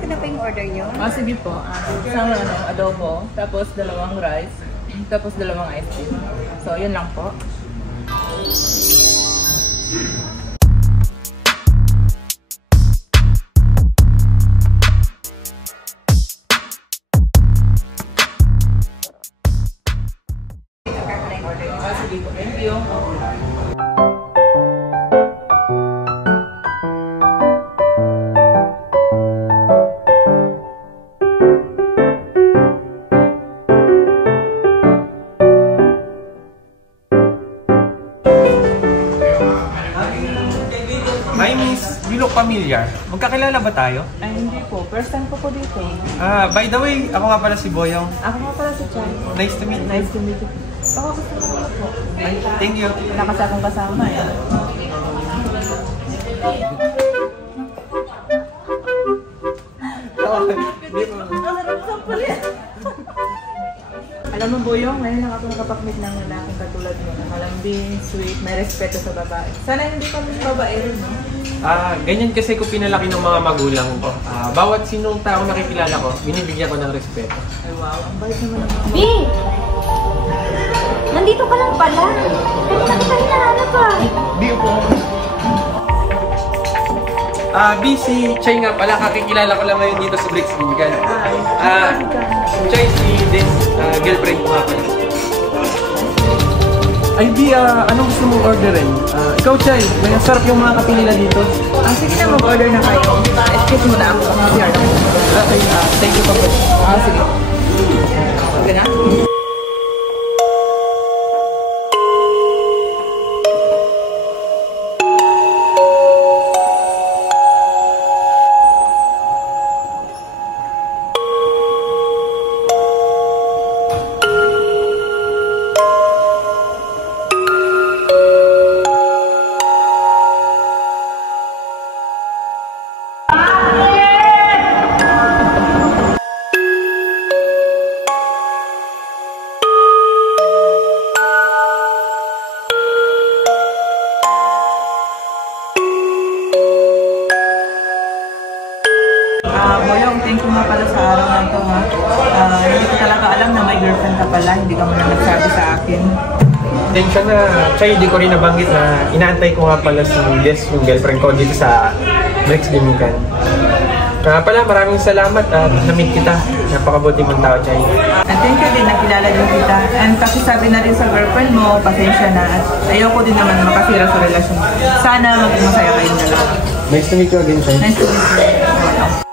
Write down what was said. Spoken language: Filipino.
dagdagan na pa yung order nyo? Sige po. Isang adobo, tapos dalawang rice, tapos dalawang ice cream. So, yun lang po. Sige po. Thank you. Hi Miss, you look familiar. Magkakilala ba tayo? Ay, hindi po. First time po dito. By the way, ako nga pala si Boyong. Ako nga pala si Chay. Nice to meet you. Nice to meet you. Ako gusto ko po. Ay, thank you. Nakasa akong kasama eh. Alam mo, Boyong, ngayon lang ako nakapag-meet ng lalaking katulad mo. Malambing, sweet, may respeto sa babae. Sana hindi pa mas babae rin, no? Ganyan kasi ko pinalaki ng mga magulang ko. Bawat sinong tao nakikilala ko, binibigyan ko ng respeto. Ay, wow. Ang bait naman ng mga B! Nandito ka lang pala. Saan ka hinahanap pa? B, upo. B, si Chay nga pala. Kakikilala ko lang ngayon dito sa Bricks Bingan. Chay, si Des, girlfriend ko nga pala. Ay, B, anong gusto mong orderin? Ikaw, Chay, may sarap yung mga kape nila dito. sige na, mag-order na kayo. Excuse mo na ako. CR lang. Okay, thank you po. Sige. Okay na? Boyong, thank you nga pala sa araw na ito, ha. Hindi ko talaga alam na may girlfriend ka pala. Hindi ka mo na nagsabi sa akin. Thank you na, Chay, hindi ko rin nabanggit na inaantay ko nga pala si Des, yung girlfriend ko dito sa Bricks Bingan. Pala, maraming salamat at na-meet kita. Napakabuti mong tao, Chay. And thank you din, nakilala din kita. And kasi sabi na rin sa girlfriend mo, pasensya na. At ayoko din naman makasira sa relasyon. Sana maging masaya kayong dalawa. Nice to meet you again, Chay. Nice to meet you.